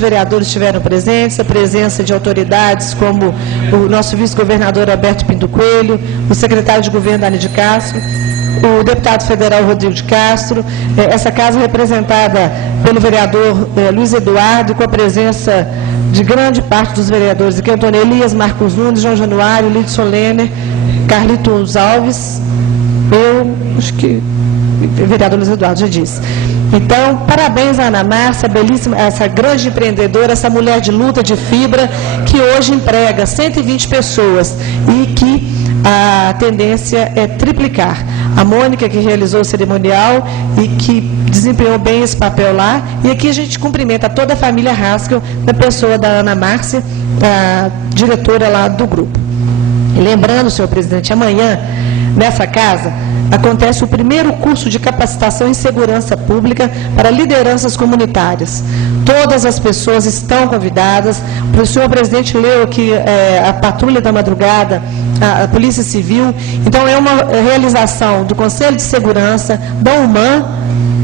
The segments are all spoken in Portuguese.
vereadores estiveram presentes, a presença de autoridades como o nosso vice-governador Alberto Pinto Coelho, o secretário de governo Dani de Castro, o deputado federal Rodrigo de Castro, essa casa representada pelo vereador Luiz Eduardo, com a presença de grande parte dos vereadores aqui, Antônio Elias, Marcos Nunes, João Januário, Lídio Solener, Carlitos Alves, acho que o vereador Luiz Eduardo já disse. Então, parabéns à Ana Márcia, belíssima, essa grande empreendedora, essa mulher de luta, de fibra, que hoje emprega 120 pessoas e que a tendência é triplicar. A Mônica, que realizou o cerimonial e que desempenhou bem esse papel lá. E aqui a gente cumprimenta toda a família Haskell, na pessoa da Ana Márcia, a diretora lá do grupo. E lembrando, senhor presidente, amanhã, nessa casa, acontece o primeiro curso de capacitação em segurança pública para lideranças comunitárias. Todas as pessoas estão convidadas. O senhor presidente leu aqui a Patrulha da Madrugada, a Polícia Civil. Então, é uma realização do Conselho de Segurança, da UMAN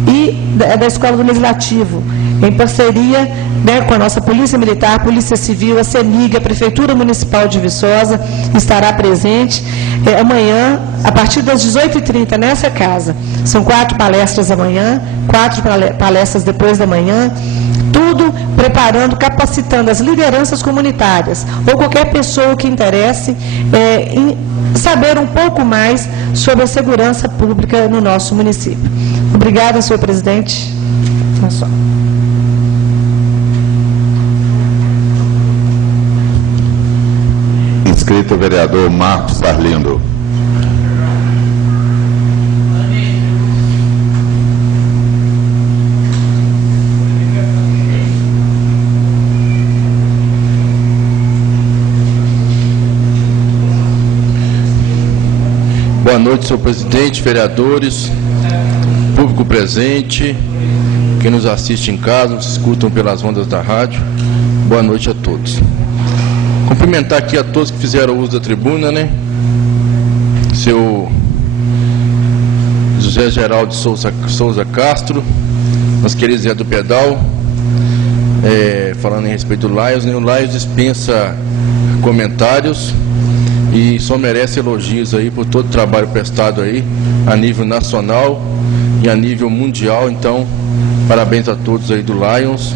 e da Escola do Legislativo, em parceria, né, com a nossa Polícia Militar, a Polícia Civil, a CEMIG, a Prefeitura Municipal de Viçosa estará presente amanhã, a partir das 18h30, nessa casa. São 4 palestras amanhã, 4 palestras depois da manhã, tudo preparando, capacitando as lideranças comunitárias, ou qualquer pessoa que interesse em saber um pouco mais sobre a segurança pública no nosso município. Obrigada, senhor presidente. Inscrito o vereador Marcos Sarlindo. Boa noite, senhor presidente, vereadores, público presente, quem nos assiste em casa, nos escutam pelas ondas da rádio. Boa noite a todos. Cumprimentar aqui a todos que fizeram uso da tribuna, né? Seu José Geraldo Souza Castro, nosso querido Zé do Pedal, falando em respeito do Lions, né? O Lions dispensa comentários e só merece elogios aí por todo o trabalho prestado aí a nível nacional e a nível mundial. Então, parabéns a todos aí do Lions.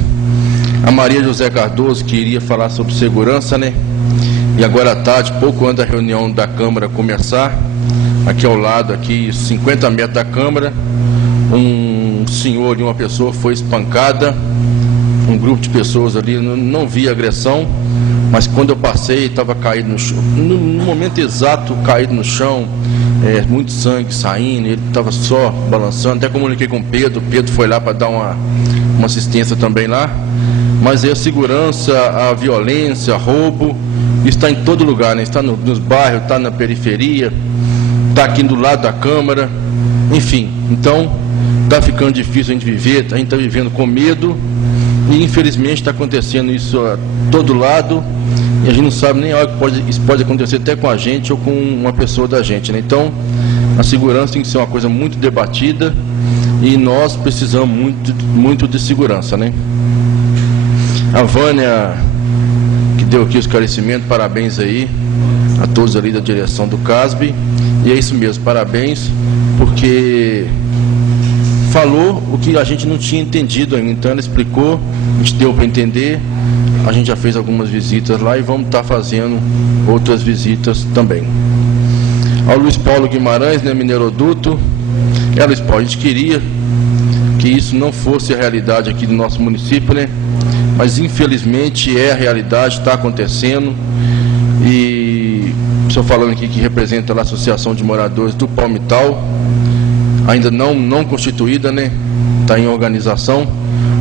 A Maria José Cardoso, que iria falar sobre segurança, né? E agora à tarde, pouco antes da reunião da Câmara começar, aqui ao lado, aqui 50 metros da Câmara, um senhor e uma pessoa foi espancada, um grupo de pessoas ali, não vi agressão, mas quando eu passei, estava caído no chão, no momento exato, caído no chão, muito sangue saindo, ele estava só balançando. Até comuniquei com o Pedro foi lá para dar uma assistência também lá. Mas a segurança, a violência, roubo, está em todo lugar, né? Está nos bairros, está na periferia, está aqui do lado da Câmara, enfim. Então, está ficando difícil a gente viver, a gente está vivendo com medo e infelizmente está acontecendo isso a todo lado e a gente não sabe nem a hora que isso pode acontecer até com a gente ou com uma pessoa da gente, né? Então, a segurança tem que ser uma coisa muito debatida e nós precisamos muito de segurança, né? A Vânia, que deu aqui o esclarecimento, parabéns aí a todos ali da direção do CASB. E é isso mesmo, parabéns, porque falou o que a gente não tinha entendido ainda. Então ela explicou, a gente deu para entender, a gente já fez algumas visitas lá e vamos estar fazendo outras visitas também. Ao Luiz Paulo Guimarães, né, Mineiroduto. Luiz Paulo, a gente queria que isso não fosse a realidade aqui do nosso município, né? Mas infelizmente é a realidade, está acontecendo. E o senhor falando aqui que representa lá a Associação de Moradores do Palmital, ainda não constituída, né? Está em organização,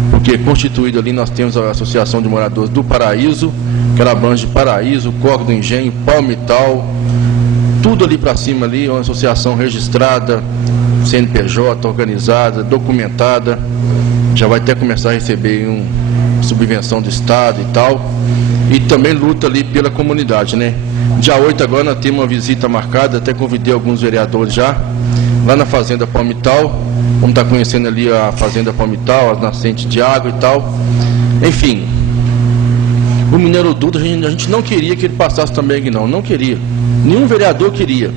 porque constituída ali nós temos a Associação de Moradores do Paraíso, que ela abrange Paraíso, Córrego do Engenho, Palmital, tudo ali para cima ali, é uma associação registrada, CNPJ, organizada, documentada, já vai até começar a receber subvenção do Estado e tal, e também luta ali pela comunidade, né? Dia 8 agora nós temos uma visita marcada, até convidei alguns vereadores já, lá na Fazenda Palmital, vamos estar conhecendo ali a Fazenda Palmital, as nascentes de água e tal. Enfim, mineroduto a gente não queria que ele passasse também aqui, não queria. Nenhum vereador queria.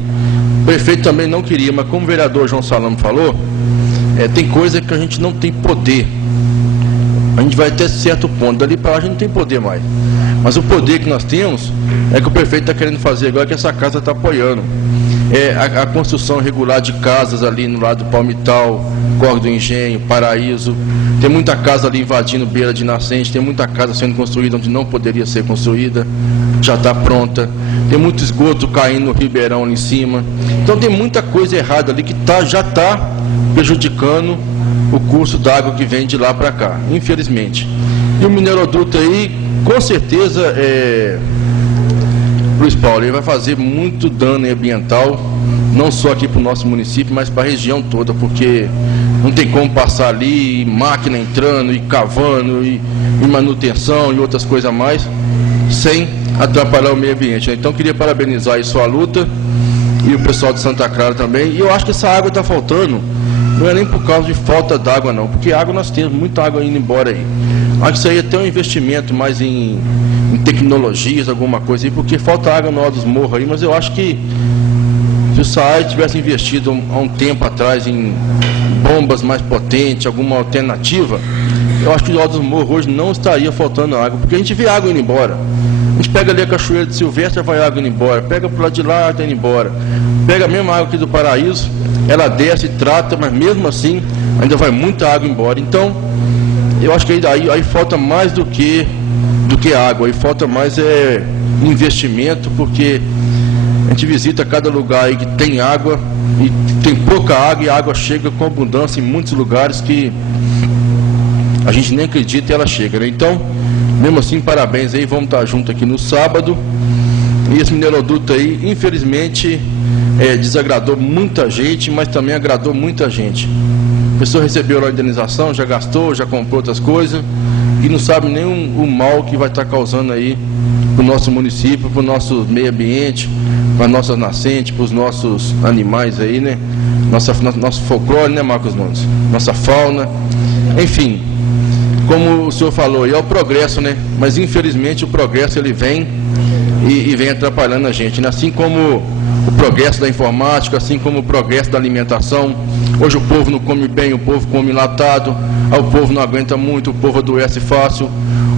O prefeito também não queria, mas como o vereador João Salamo falou, tem coisa que a gente não tem poder. A gente vai até certo ponto, dali para lá a gente não tem poder mais. Mas o poder que nós temos é que o prefeito está querendo fazer agora, que essa casa está apoiando. A construção regular de casas ali no lado do Palmital, Córrego do Engenho, Paraíso. Tem muita casa ali invadindo beira de nascente, tem muita casa sendo construída onde não poderia ser construída, já está pronta. Tem muito esgoto caindo no Ribeirão ali em cima. Então tem muita coisa errada ali que já está prejudicando o curso d'água que vem de lá para cá, infelizmente. E o mineroduto aí, com certeza, Luiz Paulo, ele vai fazer muito dano ambiental, não só aqui para o nosso município, mas para a região toda, porque não tem como passar ali, máquina entrando, e cavando, e manutenção, e outras coisas a mais, sem atrapalhar o meio ambiente. Então, queria parabenizar aí sua luta, e o pessoal de Santa Clara também, e eu acho que essa água está faltando, não é nem por causa de falta d'água não, porque água nós temos, muita água indo embora aí. Acho que isso aí é até um investimento mais em tecnologias, alguma coisa aí, porque falta água no Alto dos Morros aí, mas eu acho que se o SAAI tivesse investido há um tempo atrás em bombas mais potentes, alguma alternativa, eu acho que o Alto dos Morros hoje não estaria faltando água, porque a gente vê água indo embora. A gente pega ali a Cachoeira de Silvestre, vai água indo embora, pega por lá de lá, está indo embora. Pega a mesma água aqui do Paraíso, ela desce, trata, mas mesmo assim ainda vai muita água embora. Então, eu acho que aí falta mais do que água, aí falta mais investimento, porque a gente visita cada lugar aí que tem água, e tem pouca água, e a água chega com abundância em muitos lugares que a gente nem acredita e ela chega, né? Então, mesmo assim, parabéns aí, vamos estar juntos aqui no sábado. E esse mineroduto aí, infelizmente, desagradou muita gente, mas também agradou muita gente. A pessoa recebeu lá a indenização, já gastou, já comprou outras coisas, e não sabe nem o mal que vai estar causando aí para o nosso município, para o nosso meio ambiente, para as nossas nascentes, para os nossos animais aí, né? Nosso folclore, né, Marcos Nunes? Nossa fauna, enfim, como o senhor falou, é o progresso, né? Mas infelizmente o progresso ele vem e vem atrapalhando a gente, né? Assim como o progresso da informática, assim como o progresso da alimentação. Hoje o povo não come bem, o povo come enlatado, o povo não aguenta muito, o povo adoece fácil,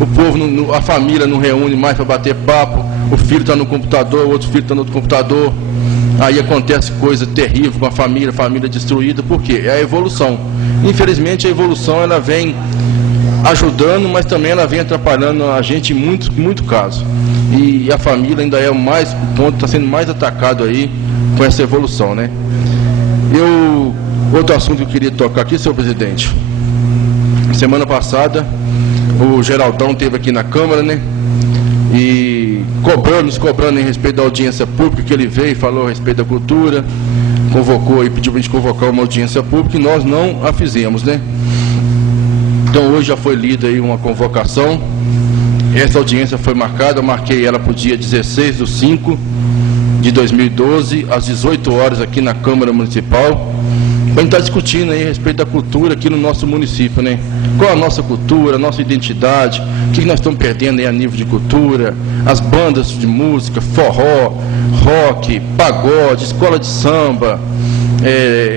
o povo, a família não reúne mais para bater papo, o filho está no computador, o outro filho está no outro computador, aí acontece coisa terrível com a família destruída. Por quê? É a evolução. Infelizmente a evolução ela vem ajudando, mas também ela vem atrapalhando a gente em muito caso. E a família ainda é o ponto, está sendo mais atacado aí com essa evolução, né? Outro assunto que eu queria tocar aqui, senhor presidente. Semana passada, o Geraldão esteve aqui na Câmara, né? E nos cobrando em respeito da audiência pública, que ele veio e falou a respeito da cultura, convocou e pediu para a gente convocar uma audiência pública, e nós não a fizemos, né? Então hoje já foi lida aí uma convocação. Essa audiência foi marcada, eu marquei ela para o dia 16/5/2012, às 18 horas aqui na Câmara Municipal. A gente está discutindo aí a respeito da cultura aqui no nosso município, né? Qual a nossa cultura, a nossa identidade, o que nós estamos perdendo aí a nível de cultura, as bandas de música, forró, rock, pagode, escola de samba,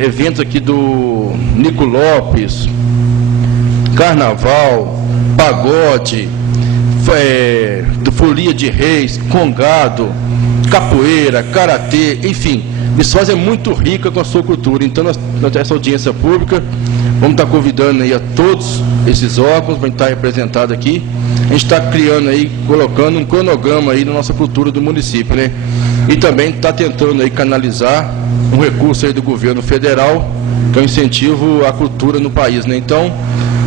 eventos aqui do Nico Lopes, carnaval, pagode, folia de reis, congado, capoeira, karatê, enfim, Viçosa é muito rica com a sua cultura. Então essa audiência pública, vamos estar convidando aí a todos esses órgãos, vão estar representados aqui. A gente está criando aí, colocando um cronograma aí na nossa cultura do município, né? E também está tentando aí canalizar um recurso aí do governo federal, que é um incentivo à cultura no país, né? Então,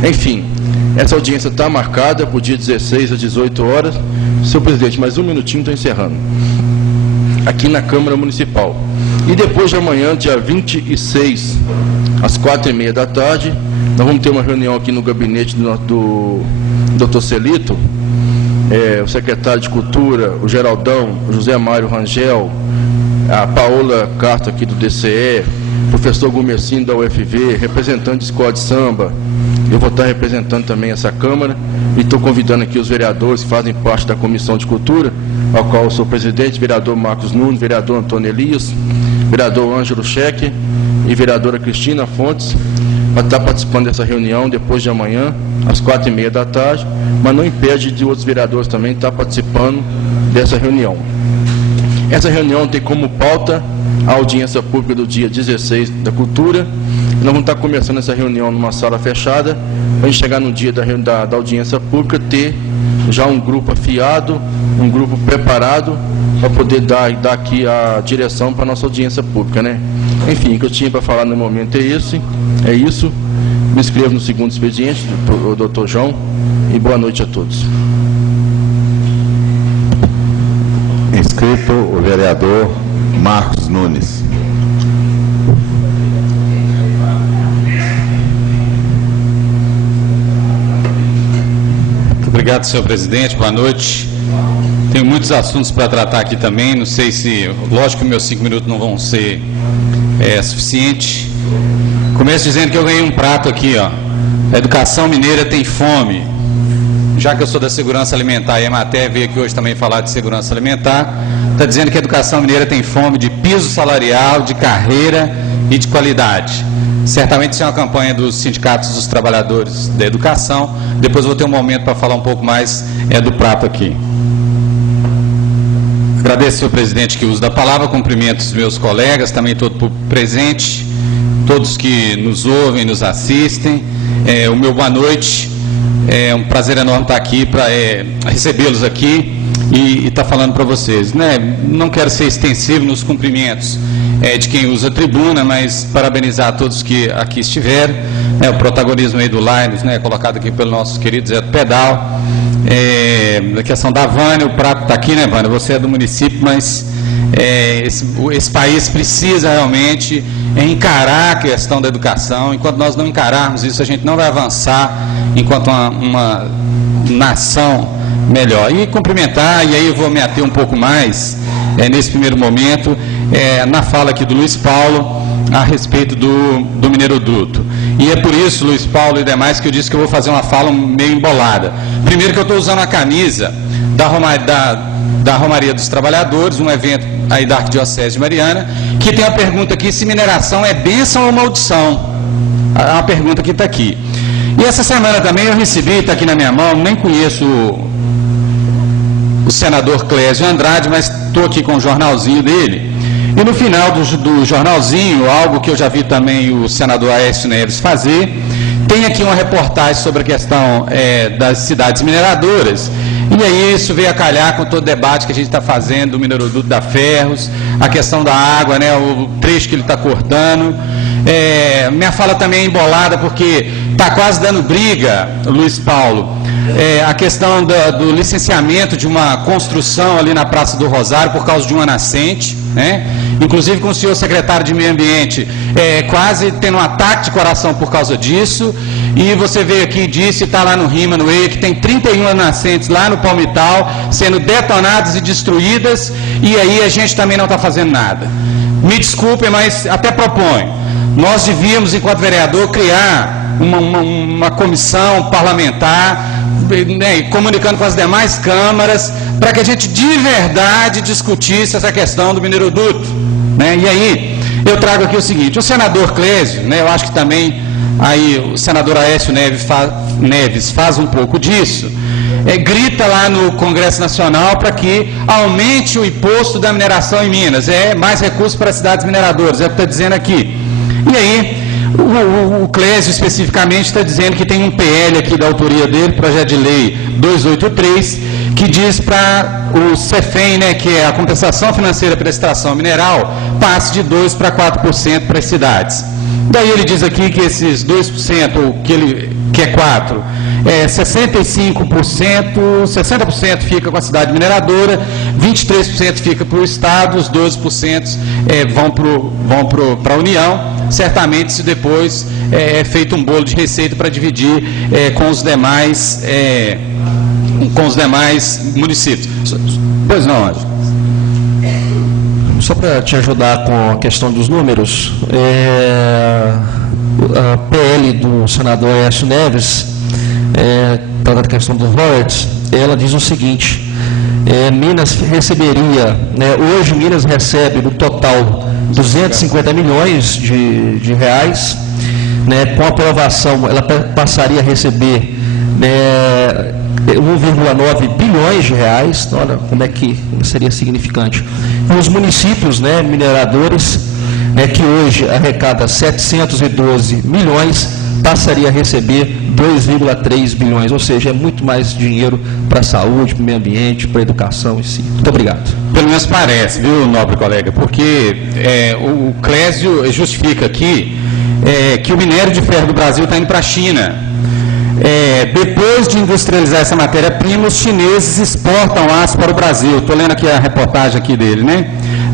enfim, essa audiência está marcada para o dia 16 às 18 horas. Senhor presidente, mais um minutinho, estou encerrando. Aqui na Câmara Municipal. E depois de amanhã, dia 26, às 4h30 da tarde, nós vamos ter uma reunião aqui no gabinete do Dr. Celito, o secretário de Cultura, o Geraldão, o José Mário Rangel, a Paola Castro aqui do DCE, o professor Gomercindo da UFV, representante de escola de samba. Eu vou estar representando também essa Câmara, e estou convidando aqui os vereadores que fazem parte da Comissão de Cultura, ao qual eu sou presidente, vereador Marcos Nunes, vereador Antônio Elias, vereador Ângelo Cheque e vereadora Cristina Fontes, para estar participando dessa reunião depois de amanhã, às 4h30 da tarde, mas não impede de outros vereadores também estar participando dessa reunião. Essa reunião tem como pauta a audiência pública do dia 16 da Cultura. Nós vamos estar começando essa reunião numa sala fechada, para a gente chegar no dia da audiência pública, ter já um grupo afiado, um grupo preparado, para poder dar aqui a direção para a nossa audiência pública, né? Enfim, o que eu tinha para falar no momento é isso. Me inscrevo no segundo expediente, o doutor João, e boa noite a todos. Inscrito o vereador Marcos Nunes. Muito obrigado, senhor presidente. Boa noite. Tenho muitos assuntos para tratar aqui também. Não sei se... Lógico que meus 5 minutos não vão ser suficientes. Começo dizendo que eu ganhei um prato aqui, ó. A educação mineira tem fome. Já que eu sou da segurança alimentar e a Emater veio aqui hoje também falar de segurança alimentar, está dizendo que a educação mineira tem fome de piso salarial, de carreira e de qualidade. Certamente isso é uma campanha dos sindicatos dos trabalhadores da educação. Depois eu vou ter um momento para falar um pouco mais do prato aqui. Agradeço, senhor presidente, que uso da palavra, cumprimento os meus colegas, também todo presente, todos que nos ouvem, nos assistem. O meu boa noite, é um prazer enorme estar aqui para recebê-los aqui e estar falando para vocês. Não quero ser extensivo nos cumprimentos de quem usa a tribuna, mas parabenizar a todos que aqui estiveram, o protagonismo aí do Laines, colocado aqui pelo nosso querido Zé do Pedal, a questão da Vânia, o prato está aqui, né, Vânia? Você é do município, mas esse país precisa realmente encarar a questão da educação. Enquanto nós não encararmos isso, a gente não vai avançar enquanto uma nação melhor. E cumprimentar, e aí eu vou me ater um pouco mais, nesse primeiro momento, na fala aqui do Luiz Paulo, a respeito do Mineiroduto. E é por isso, Luiz Paulo e demais, que eu disse que eu vou fazer uma fala meio embolada. Primeiro que eu estou usando a camisa da Romaria dos Trabalhadores, um evento aí da Arquidiocese de Mariana, que tem a pergunta aqui se mineração é bênção ou maldição. É uma pergunta que está aqui. E essa semana também eu recebi, está aqui na minha mão, nem conheço o senador Clésio Andrade, mas estou aqui com o jornalzinho dele. E no final do jornalzinho, algo que eu já vi também o senador Aécio Neves fazer, tem aqui uma reportagem sobre a questão das cidades mineradoras. E aí isso veio a calhar com todo o debate que a gente está fazendo do Mineiroduto da Ferros, a questão da água, o trecho que ele está cortando. Minha fala também é embolada porque está quase dando briga, Luiz Paulo, a questão do licenciamento de uma construção ali na Praça do Rosário por causa de uma nascente, inclusive com o senhor secretário de Meio Ambiente quase tendo um ataque de coração por causa disso. E você veio aqui e disse, está lá no RIMA, no EIA, que tem 31 nascentes lá no Palmital, sendo detonadas e destruídas, e aí a gente também não está fazendo nada. Me desculpem, mas até proponho. Nós devíamos, enquanto vereador, criar uma comissão parlamentar, comunicando com as demais câmaras, para que a gente de verdade discutisse essa questão do Mineiroduto. E aí, eu trago aqui o seguinte, o senador Clésio, eu acho que também aí o senador Aécio Neves faz um pouco disso, grita lá no Congresso Nacional para que aumente o imposto da mineração em Minas, mais recursos para as cidades mineradoras, é o que está dizendo aqui. E aí, o Clésio especificamente está dizendo que tem um PL aqui da autoria dele, projeto de lei 283, que diz para o CEFEM, que é a compensação financeira pela extração mineral, passe de 2% para 4% para as cidades. Daí ele diz aqui que esses 2%, que é 4%, 60% fica com a cidade mineradora, 23% fica para o Estado, os 12% vão para a União. Certamente, se depois é feito um bolo de receita para dividir com os demais municípios. Pois não, Ângelo. Só para te ajudar com a questão dos números, a PL do senador Aécio Neves trata da questão dos royalties, ela diz o seguinte: Minas receberia, hoje Minas recebe no total 250 milhões de reais, com aprovação ela passaria a receber 1,9 bilhões de reais, então, olha como é que seria significante. E os municípios mineradores, que hoje arrecada 712 milhões, passaria a receber 2,3 bilhões, ou seja, é muito mais dinheiro para a saúde, para o meio ambiente, para a educação em si. Muito obrigado. Pelo menos parece, viu, nobre colega, porque o Clésio justifica aqui que o minério de ferro do Brasil está indo para a China. Depois de industrializar essa matéria-prima, os chineses exportam aço para o Brasil. Estou lendo aqui a reportagem aqui dele,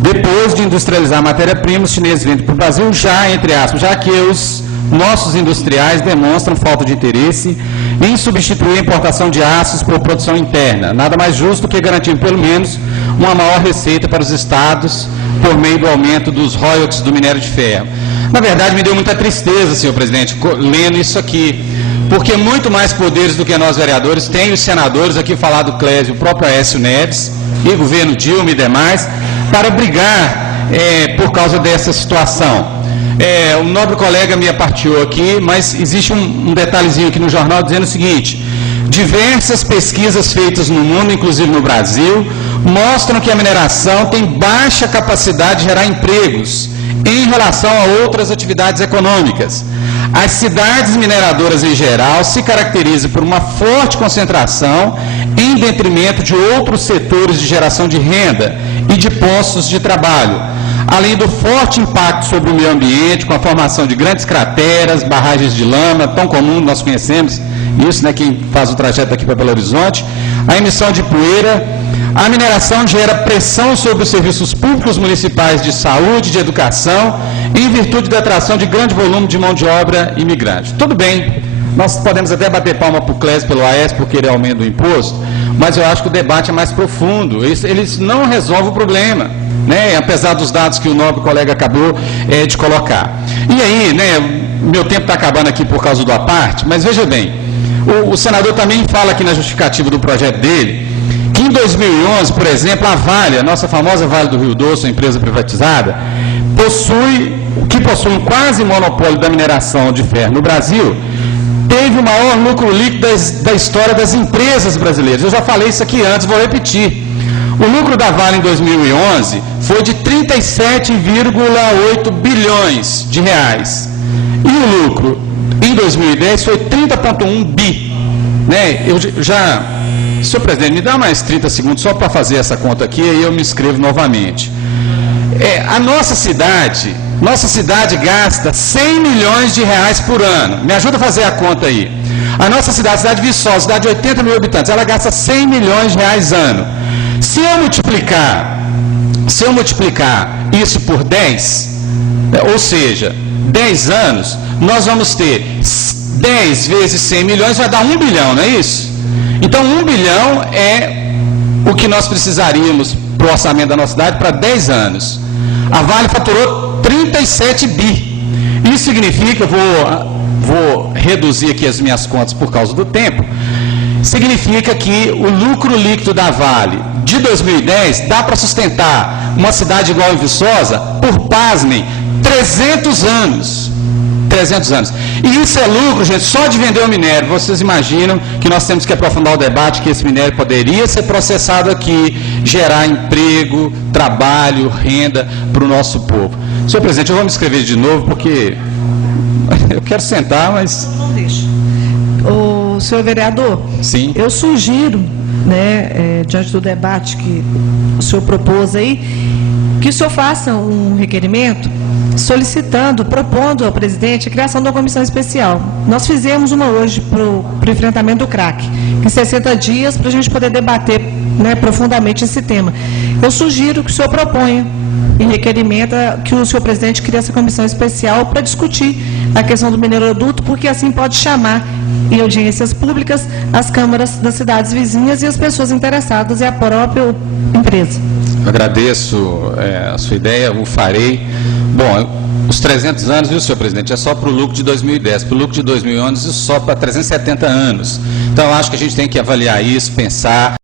Depois de industrializar a matéria-prima, os chineses vendem para o Brasil, já, entre aspas, já que os nossos industriais demonstram falta de interesse em substituir a importação de aços por produção interna. Nada mais justo que garantir, pelo menos, uma maior receita para os estados por meio do aumento dos royalties do minério de ferro. Na verdade, me deu muita tristeza, senhor presidente, lendo isso aqui, porque muito mais poderes do que nós vereadores têm os senadores, aqui falado do Clésio, o próprio Aécio Neves, e o governo Dilma e demais, para brigar por causa dessa situação. O nobre colega me aparteou aqui, mas existe um detalhezinho aqui no jornal dizendo o seguinte: diversas pesquisas feitas no mundo, inclusive no Brasil, mostram que a mineração tem baixa capacidade de gerar empregos em relação a outras atividades econômicas. As cidades mineradoras em geral se caracterizam por uma forte concentração em detrimento de outros setores de geração de renda e de postos de trabalho, além do forte impacto sobre o meio ambiente, com a formação de grandes crateras, barragens de lama, tão comum, nós conhecemos isso, quem faz o trajeto aqui para Belo Horizonte, a emissão de poeira. A mineração gera pressão sobre os serviços públicos municipais de saúde, de educação, em virtude da atração de grande volume de mão de obra imigrante. Tudo bem, nós podemos até bater palma para o Clésio, pelo AES, por querer aumento do imposto, mas eu acho que o debate é mais profundo. Eles não resolvem o problema, apesar dos dados que o nobre colega acabou de colocar. E aí, meu tempo está acabando aqui por causa do à parte, mas veja bem, o senador também fala aqui na justificativa do projeto dele, que em 2011, por exemplo, a Vale, a nossa famosa Vale do Rio Doce, a empresa privatizada, possui um quase monopólio da mineração de ferro no Brasil, teve o maior lucro líquido da história das empresas brasileiras. Eu já falei isso aqui antes, vou repetir. O lucro da Vale em 2011 foi de 37,8 bilhões de reais. E o lucro em 2010 foi 30,1 bi. Senhor presidente, me dá mais 30 segundos só para fazer essa conta aqui, aí eu me inscrevo novamente. A nossa cidade gasta 100 milhões de reais por ano. Me ajuda a fazer a conta aí. A nossa cidade de Viçosa, cidade de 80 mil habitantes, ela gasta 100 milhões de reais ano. Se eu multiplicar isso por 10, ou seja, 10 anos, nós vamos ter 10 vezes 100 milhões, vai dar 1 bilhão, não é isso? Então, 1 bilhão é o que nós precisaríamos para o orçamento da nossa cidade para 10 anos. A Vale faturou 37 bi. Isso significa, vou reduzir aqui as minhas contas por causa do tempo, significa que o lucro líquido da Vale de 2010 dá para sustentar uma cidade igual a Viçosa por, pasmem, 300 anos. 300 anos. E isso é lucro, gente, só de vender o minério. Vocês imaginam que nós temos que aprofundar o debate, que esse minério poderia ser processado aqui, gerar emprego, trabalho, renda para o nosso povo. Senhor presidente, eu vou me inscrever de novo, porque eu quero sentar, mas... Não deixa. O senhor vereador, sim, eu sugiro, diante do debate que o senhor propôs aí, que o senhor faça um requerimento propondo ao presidente a criação de uma comissão especial. Nós fizemos uma hoje para o enfrentamento do crack, em 60 dias, para a gente poder debater profundamente esse tema. Eu sugiro que o senhor proponha em requerimento que o senhor presidente crie essa comissão especial para discutir a questão do mineroduto, porque assim pode chamar em audiências públicas as câmaras das cidades vizinhas e as pessoas interessadas e a própria empresa. Agradeço a sua ideia, o farei. Bom, os 300 anos, viu, senhor presidente, é só para o lucro de 2010. Para o lucro de 2011, só para 370 anos. Então, eu acho que a gente tem que avaliar isso, pensar.